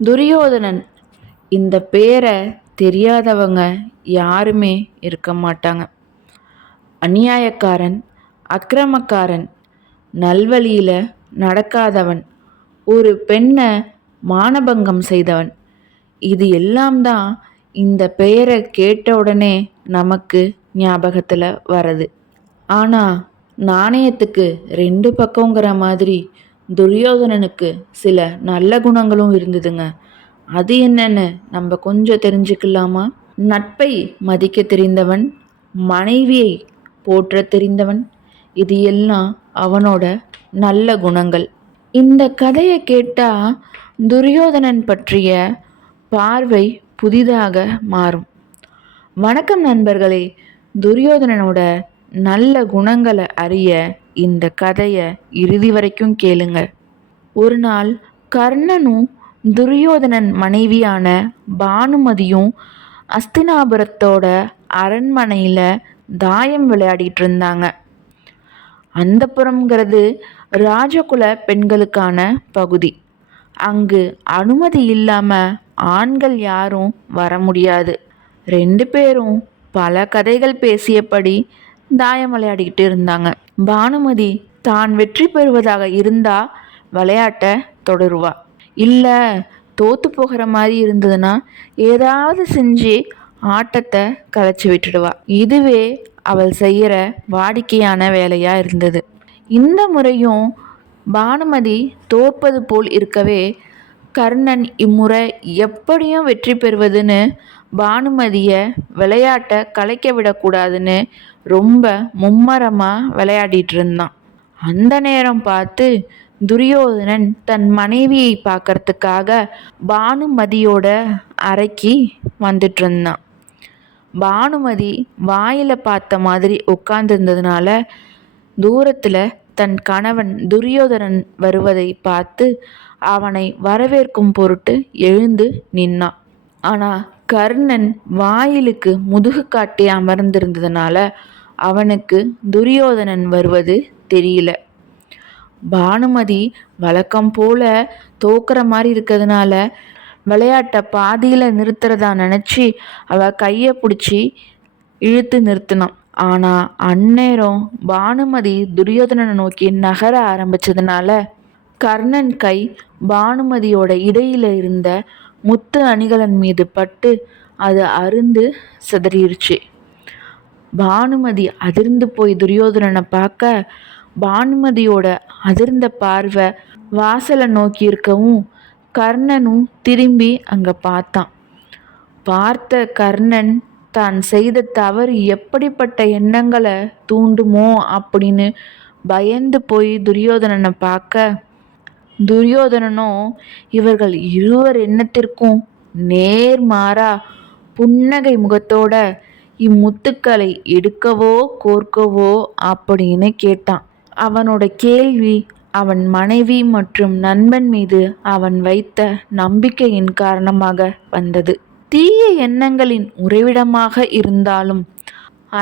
துரியோதனன் இந்த பேரை தெரியாதவங்க யாருமே இருக்க மாட்டாங்க. அநியாயக்காரன், அக்கிரமக்காரன், நல்வழியில நடக்காதவன், ஒரு பெண்ணை மானபங்கம் செய்தவன். இது எல்லாம் தான் இந்த பெயரை கேட்ட உடனே நமக்கு ஞாபகத்தில் வரது. ஆனால் நாணயத்துக்கு ரெண்டு பக்கங்கிற மாதிரி துரியோதனனுக்கு சில நல்ல குணங்களும் இருந்ததுங்க. அது என்னன்னு நம்ம கொஞ்சம் தெரிஞ்சுக்கலாமா? நட்பை மதிக்க தெரிந்தவன், மனைவியை போற்ற தெரிந்தவன், இது எல்லாம் அவனோட நல்ல குணங்கள். இந்த கதையை கேட்டால் துரியோதனன் பற்றிய பார்வை புதிதாக மாறும். வணக்கம் நண்பர்களே, துரியோதனனோட நல்ல குணங்களை அறிய இந்த கதையை இறுதி வரைக்கும் கேளுங்க. ஒரு நாள் கர்ணனும் துரியோதனன் மனைவியான பானுமதியும் அஸ்தினாபுரத்தோட அரண்மனையில் தாயம் விளையாடிட்டு இருந்தாங்க. அந்தப்புறம்ங்கிறது ராஜகுல பெண்களுக்கான பகுதி. அங்கு அனுமதி இல்லாமல் ஆண்கள் யாரும் வர முடியாது. ரெண்டு பேரும் பல கதைகள் பேசியபடி தாயம் விளையாடிக்கிட்டு இருந்தாங்க. பானுமதி தான் வெற்றி பெறுவதாக இருந்தால் விளையாட்டை தொடருவா. இல்லை தோற்று போகிற மாதிரி இருந்ததுன்னா ஏதாவது செஞ்சு ஆட்டத்தை கலைச்சி விட்டுடுவா. இதுவே அவள் செய்கிற வாடிக்கையான வேலையாக இருந்தது. இந்த முறையும் பானுமதி தோற்பது போல் இருக்கவே கர்ணன் இம்முறை எப்படியும் வெற்றி பெறுவதுன்னு பானுமதியை விளையாட்டை கலைக்க விடக்கூடாதுன்னு ரொம்ப மும்மரமாக விளையாடிட்டு இருந்தான். அந்த நேரம் பார்த்து துரியோதனன் தன் மனைவியை பார்க்கறதுக்காக பானுமதியோட அறைக்கு வந்துட்டு இருந்தான். பானுமதி வாயில் பார்த்த மாதிரி உட்கார்ந்துருந்ததுனால தூரத்தில் தன் கணவன் துரியோதனன் வருவதை பார்த்து அவனை வரவேற்கும் பொருட்டு எழுந்து நின்னான். ஆனால் கர்ணன் வாயிலுக்கு முதுகு காட்டி அமர்ந்திருந்ததுனால அவனுக்கு துரியோதனன் வருவது தெரியல. பானுமதி வழக்கம் போல தோக்குற மாதிரி இருக்கிறதுனால விளையாட்டை பாதியில் நிறுத்துறதா நினச்சி அவள் கையை பிடிச்சி இழுத்து நிறுத்தினான். ஆனால் அந்நேரம் பானுமதி துரியோதனனை நோக்கி நகர ஆரம்பித்ததுனால கர்ணன் கை பானுமதியோட இடையில் இருந்த முத்து அணிகலன் மீது பட்டு அது அருந்து சிதறிடுச்சு. பானுமதி அதிர்ந்து போய் துரியோதனனை பார்க்க பானுமதியோட அதிர்ந்த பார்வை வாசலை நோக்கி இருக்கவும் கர்ணனும் திரும்பி அங்கே பார்த்தான். பார்த்த கர்ணன் தான் செய்த தவறு எப்படிப்பட்ட எண்ணங்களை தூண்டுமோ அப்படின்னு பயந்து போய் துரியோதனனை பார்க்க துரியோதனனோ இவர்கள் இருவர் எண்ணத்திற்கும் நேர்மாறா புன்னகை முகத்தோட இம்முத்துக்களை எடுக்கவோ கோர்க்கவோ அப்படின்னு கேட்டான். அவனோட கேள்வி அவன் மனைவி மற்றும் நண்பன் மீது அவன் வைத்த நம்பிக்கையின் காரணமாக வந்தது. தீய எண்ணங்களின் உறைவிடமாக இருந்தாலும்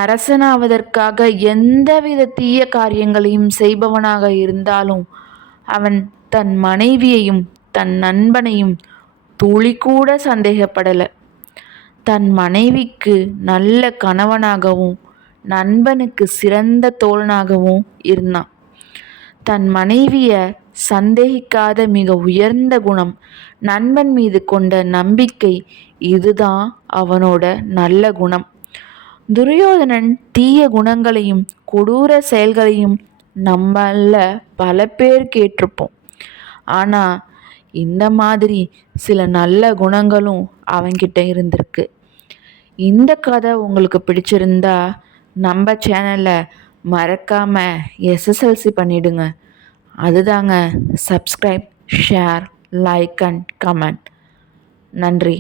அரசனாவதற்காக எந்தவித தீய காரியங்களையும் செய்பவனாக இருந்தாலும் அவன் தன் மனைவியையும் தன் நண்பனையும் துளி கூட சந்தேகப்படலை. தன் மனைவிக்கு நல்ல கணவனாகவும் நண்பனுக்கு சிறந்த தோழனாகவும் இருந்தான். தன் மனைவியை சந்தேகிக்காத மிக உயர்ந்த குணம், நண்பன் மீது கொண்ட நம்பிக்கை, இதுதான் அவனோட நல்ல குணம். துரியோதனன் தீய குணங்களையும் கொடூர செயல்களையும் நம்மள பல பேர் கேட்டிருப்போம். ஆனால் இந்த மாதிரி சில நல்ல குணங்களும் அவன்கிட்ட இருந்திருக்கு. இந்த கதை உங்களுக்கு பிடிச்சிருந்தா நம்ம சேனலை மறக்காமல் எஸ்எஸ்எல்சி பண்ணிடுங்க. அதுதாங்க subscribe, share, like and comment. நன்றி.